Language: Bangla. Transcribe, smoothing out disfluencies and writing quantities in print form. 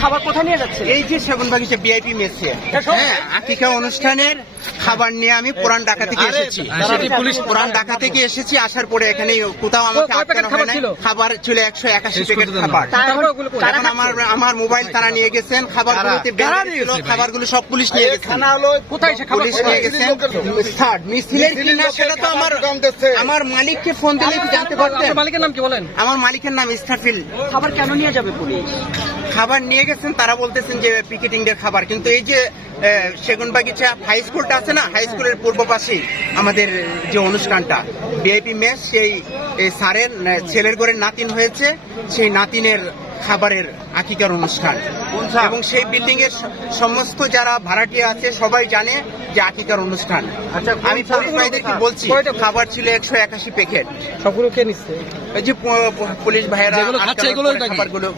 খাবার কোথায় নিয়ে যাচ্ছে? এই যে সেগুনবাগিচা ভিআইপি মেসে হ্যাঁ আকিকা অনুষ্ঠানের খাবার নিয়ে আমি পুরান ঢাকা থেকে এসেছি। পুরান ঢাকা থেকে এসেছি, আসার পরে এখানে কোথাও আমাকে আটকানো হয় না। খাবার ছিল 181 প্যাকেট খাবার। এখন আমার মোবাইল তারা নিয়ে গেছেন, খাবারগুলোতে খাবারগুলো সব পুলিশ নিয়ে গেছেন। কোথায় সে খাবার? পুলিশ নিয়ে গেছেন। মিছিলের কিনা সেটা তো আমার মালিককে ফোন দিলে কি জানতে পারতেন? মালিকের নাম কি বলেন? আমার মালিকের নাম ইস্তাফিল। খাবার কেন নিয়ে যাবে পুলিশ? খাবার নিয়ে গেছেন, তারা বলতেছেন যে পিকেটিং এর খাবার, কিন্তু এই যে সেগুনবাগিচা হাই স্কুলটা আছে না, হাই স্কুলের পূর্ব পাশে আমাদের যে অনুষ্ঠানটা ভিআইপি মেস, সেই স্যারের ছেলের ঘরের নাতিন হয়েছে, সেই নাতিনের খাবারের আকিকার অনুষ্ঠান এবং সেই বিল্ডিং এর সমস্ত যারা ভাড়াটিয়া আছে সবাই জানে যে আকিকার অনুষ্ঠান। আমি পুলিশ ভাইদেরকে বলছি খাবার ছিল 181 প্যাকেট। সবগুলো কে নিচ্ছে? এই যে পুলিশ ভাইয়েরা যেগুলো খাচ্ছে এগুলো খাবারগুলো